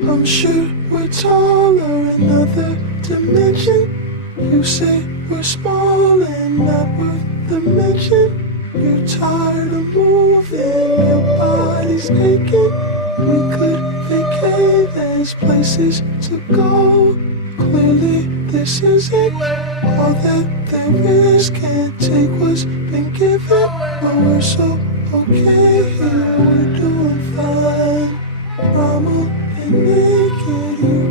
I'm sure we're taller, another dimension. You say we're small and not worth the mention. You're tired of moving, your body's aching. We could vacate, there's places to go. Clearly this isn't all that there is. Can't take what's been given, but we're so okay here, we're doing fine. I'm only naked, you